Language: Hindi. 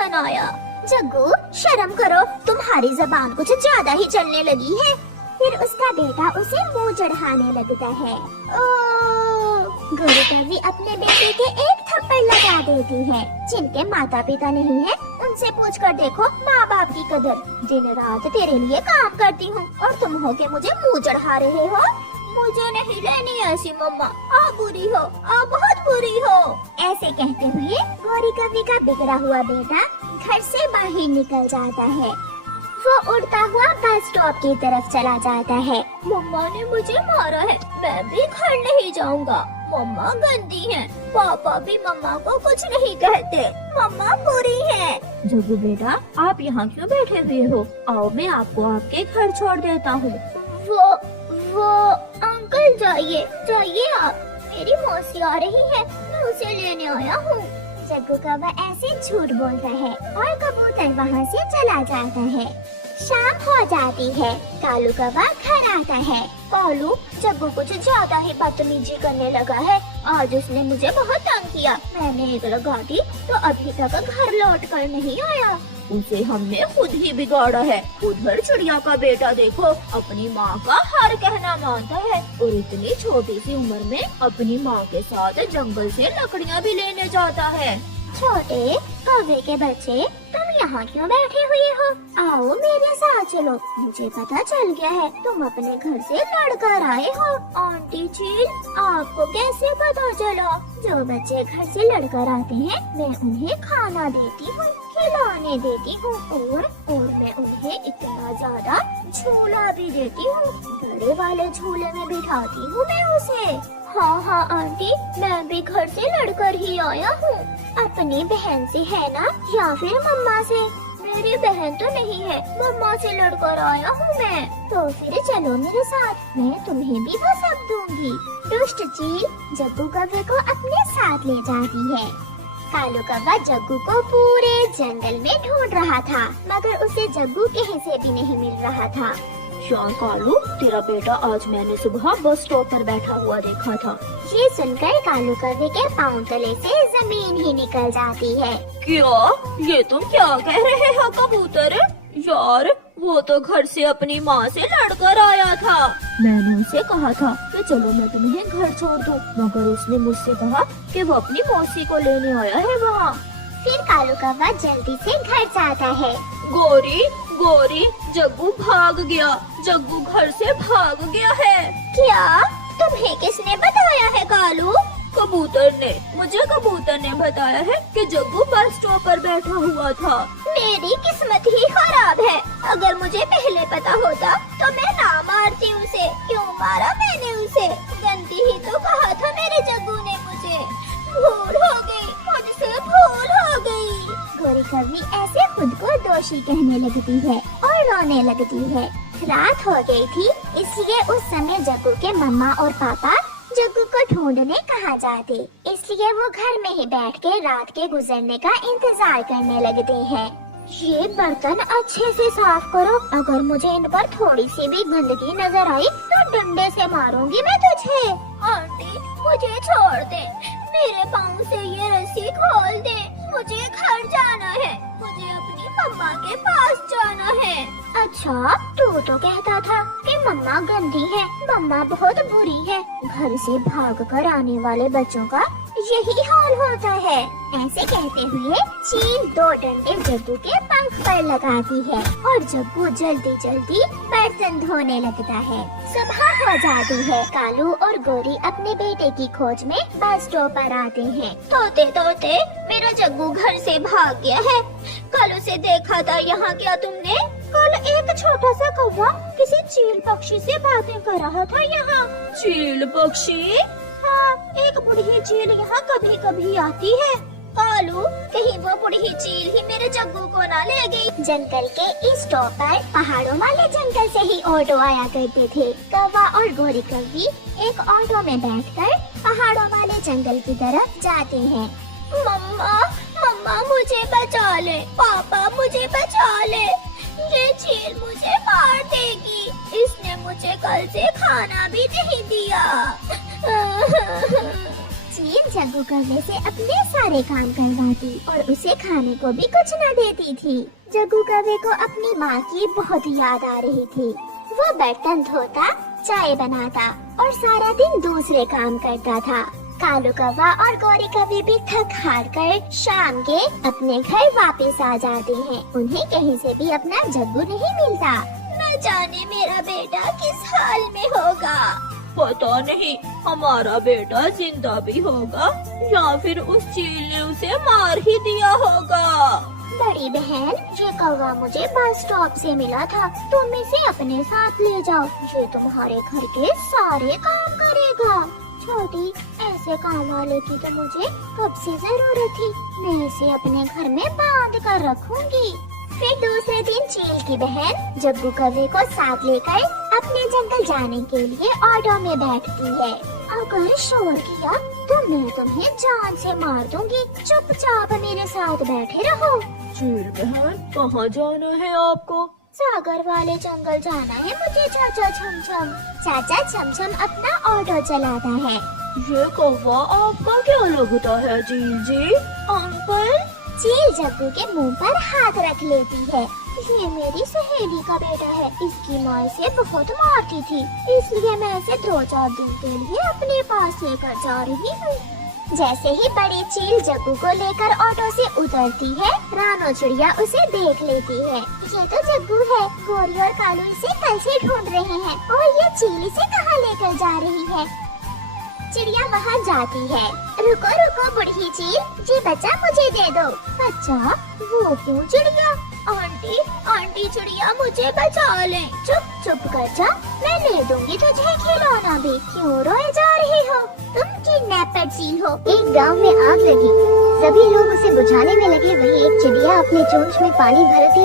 बनाया। जग्गू शर्म करो, तुम्हारी जबान कुछ ज्यादा ही चलने लगी है। फिर उसका बेटा उसे मुंह चढ़ाने लगता है। गोरी कौवी अपने बेटे के एक थप्पड़ लगा देती है। जिनके माता पिता नहीं है उनसे पूछ कर देखो माँ बाप की कदर। दिन रात तेरे लिए काम करती हूँ और तुम हो के मुझे मुँह चढ़ा रहे हो। मुझे नहीं लेनी ऐसी मम्मा, आप बुरी हो, आप बहुत बुरी हो। ऐसे कहते हुए गोरी कौवी का बिगड़ा हुआ बेटा घर से बाहर निकल जाता है। वो उड़ता हुआ बस स्टॉप की तरफ चला जाता है। मम्मा ने मुझे मारा है, मैं भी घर नहीं जाऊंगा। मम्मा गंदी है, पापा भी मम्मा को कुछ नहीं कहते, मम्मा बुरी है। जग्गू बेटा, आप यहाँ क्यों बैठे हुए हो? आओ मैं आपको आपके घर छोड़ देता हूँ। वो अंकल जाइए जाइए आप, मेरी मौसी आ रही है, मैं उसे लेने आया हूँ। जग्गू कौवा ऐसे झूठ बोलता है और कबूतर वहाँ से चला जाता है। शाम हो जाती है, कालू कौवा घर आता है। कालू, जग्गू कुछ ज्यादा ही बदतमीजी करने लगा है। आज उसने मुझे बहुत तंग किया, मैंने एक लगा दी तो अभी तक घर लौट कर नहीं आया। उसे हमने खुद ही बिगाड़ा है। उधर चिड़िया का बेटा देखो, अपनी माँ का हर कहना मानता है और इतनी छोटी सी उम्र में अपनी माँ के साथ जंगल से लकड़ियाँ भी लेने जाता है। छोटे कौवे के बच्चे, तुम यहाँ क्यों बैठे हुए हो? आओ मेरे साथ चलो, मुझे पता चल गया है तुम अपने घर से लड़कर आए हो। आंटी चील, आपको कैसे पता चला? जो बच्चे घर से लड़कर आते हैं मैं उन्हें खाना देती हूँ, खिलाने देती हूँ और मैं उन्हें इतना ज्यादा झूला भी देती हूँ। बड़े वाले झूले में बिठाती हूँ मैं उसे। हाँ आंटी, मैं भी घर से लड़कर ही आया हूँ। अपनी बहन से है ना, या फिर मम्मा से? मेरी बहन तो नहीं है, मम्मा से लड़कर आया हूँ मैं। तो फिर चलो मेरे साथ, मैं तुम्हें भी भसक दूंगी। दुष्ट चील जग्गू कौवे को अपने साथ ले जाती है। कालू कौवा जग्गू को पूरे जंगल में ढूंढ रहा था, मगर उसे जग्गू कहीं से भी नहीं मिल रहा था। यार कालू, तेरा बेटा आज मैंने सुबह बस स्टॉप पर बैठा हुआ देखा था। ये सुनकर कालू कौवे के पाँव तले से जमीन ही निकल जाती है। क्या? ये तुम क्या कह रहे हो कबूतर? यार वो तो घर से अपनी माँ से लड़कर आया था। मैंने उसे कहा था कि चलो मैं तुम्हें घर छोड़ दूं, मगर उसने मुझसे कहा कि वो अपनी मौसी को लेने आया है वहाँ। फिर कालू कौवा जल्दी से घर जाता है। गोरी गोरी, जग्गू भाग गया, जग्गू घर से भाग गया है। क्या? तुम्हें किसने बताया है कालू? कबूतर ने, मुझे कबूतर ने बताया है कि जग्गू बस स्टॉप पर बैठा हुआ था। मेरी किस्मत ही खराब है, अगर मुझे पहले पता होता तो मैं ना मारती उसे। क्यों मारा मैंने उसे? गंदी ही तो कहा था मेरे जग्गू ने मुझे। भूल हो गई, मुझसे भूल हो गई। गोरी कौवी ऐसे खुद को दोषी कहने लगती है और रोने लगती है। रात हो गई थी, इसलिए उस समय जग्गू के मम्मा और पापा जग्गू को ढूंढने कहाँ जाते, इसलिए वो घर में ही बैठ के रात के गुजरने का इंतजार करने लगते हैं। ये बर्तन अच्छे से साफ करो, अगर मुझे इन पर थोड़ी सी भी गंदगी नजर आई तो डंडे से मारूंगी मैं तुझे। आंटी मुझे छोड़ दे, मेरे पाँव से ये रस्सी खोल दे, मुझे घर जाना है, मुझे अपनी मम्मा के पास जाना है। अच्छा, तू तो कहता था कि मम्मा गंदी है, मम्मा बहुत बुरी है। घर से भाग कर आने वाले बच्चों का यही हाल होता है। ऐसे कहते हुए चील दो डंडे जग्गू के पंख पर लगाती है और जग्गू जल्दी जल्दी बर्तन धोने लगता है। सुबह हो जाती है। कालू और गोरी अपने बेटे की खोज में बस स्टॉप पर आते हैं। तोते तोते, मेरा जग्गू घर से भाग गया है, कल उसे देखा था यहाँ, क्या तुमने? कल एक छोटा सा कौवा किसी चील पक्षी से बातें कर रहा था यहाँ। चील पक्षी? हाँ, एक बुढ़ी चील यहाँ कभी कभी आती है। कालू, कहीं वो बुढ़ी चील ही मेरे जग्गू को ना ले गई। जंगल के इस स्टॉप पर पहाड़ों वाले जंगल से ही ऑटो आया करते थे। कौवा और गोरी कौवी एक ऑटो में बैठकर पहाड़ों वाले जंगल की तरफ जाते हैं। मम्मा मम्मा मुझे बचा ले, पापा मुझे बचा ले, ये चील मुझे मार देगी, इसने मुझे कल से खाना भी नहीं दिया। चील जग्गू कौवे से अपने सारे काम करवाती और उसे खाने को भी कुछ न देती थी। जग्गू कौवे को अपनी माँ की बहुत याद आ रही थी। वो बर्तन धोता, चाय बनाता और सारा दिन दूसरे काम करता था। कालू कौवा और गौरी कौवे भी थक हार कर शाम के अपने घर वापस आ जाते हैं। उन्हें कहीं से भी अपना जग्गू नहीं मिलता। न जाने मेरा बेटा किस हाल में होगा। पता नहीं हमारा बेटा जिंदा भी होगा या फिर उस चील ने उसे मार ही दिया होगा। बड़ी बहन, ये कौवा मुझे बस स्टॉप से मिला था, तुम इसे अपने साथ ले जाओ। ये तुम्हारे घर के सारे काम करेगा। छोटी, ऐसे काम वाले की तो मुझे कब से जरूरत थी। मैं इसे अपने घर में बांध कर रखूंगी। फिर दूसरे दिन चील की बहन जग्गू कौवे को साथ लेकर अपने जंगल जाने के लिए ऑटो में बैठती है। अगर शोर किया तो मैं तुम्हें जान से मार दूंगी। चुपचाप मेरे साथ बैठे रहो। चील बहन, कहाँ जाना है आपको? सागर वाले जंगल जाना है मुझे चाचा छमछम। चाचा छमछम अपना ऑटो चलाता है। ये कौवा आपका क्या लगता है चील जी? अंकल, चील जग्गू के मुंह पर हाथ रख लेती है। ये मेरी सहेली का बेटा है। इसकी माँ इसे बहुत मारती थी, इसलिए मैं इसे 2-4 दिन के लिए अपने पास लेकर जा रही हूँ। जैसे ही बड़ी चील जग्गू को लेकर ऑटो से उतरती है, रानो चिड़िया उसे देख लेती है। ये तो जग्गू है। गौरी और कालू इसे कल से ढूंढ रहे हैं और ये चील इसे कहाँ लेकर जा रही है। चिड़िया वहाँ जाती है। रुको रुको बुढ़ी चील, ये बच्चा मुझे दे दो। बच्चा? वो क्यों चिड़िया? आंटी, आंटी चिड़िया मुझे बचा ले। चुप कर जा, मैं ले दूंगी तुझे खिलौना भी। क्यों रोए जा रही हो? तुम किडनैपर चील हो। एक गांव में आग लगी। सभी लोग उसे बुझाने में लगे। वहीं एक चिड़िया अपने चोंच में पानी भरती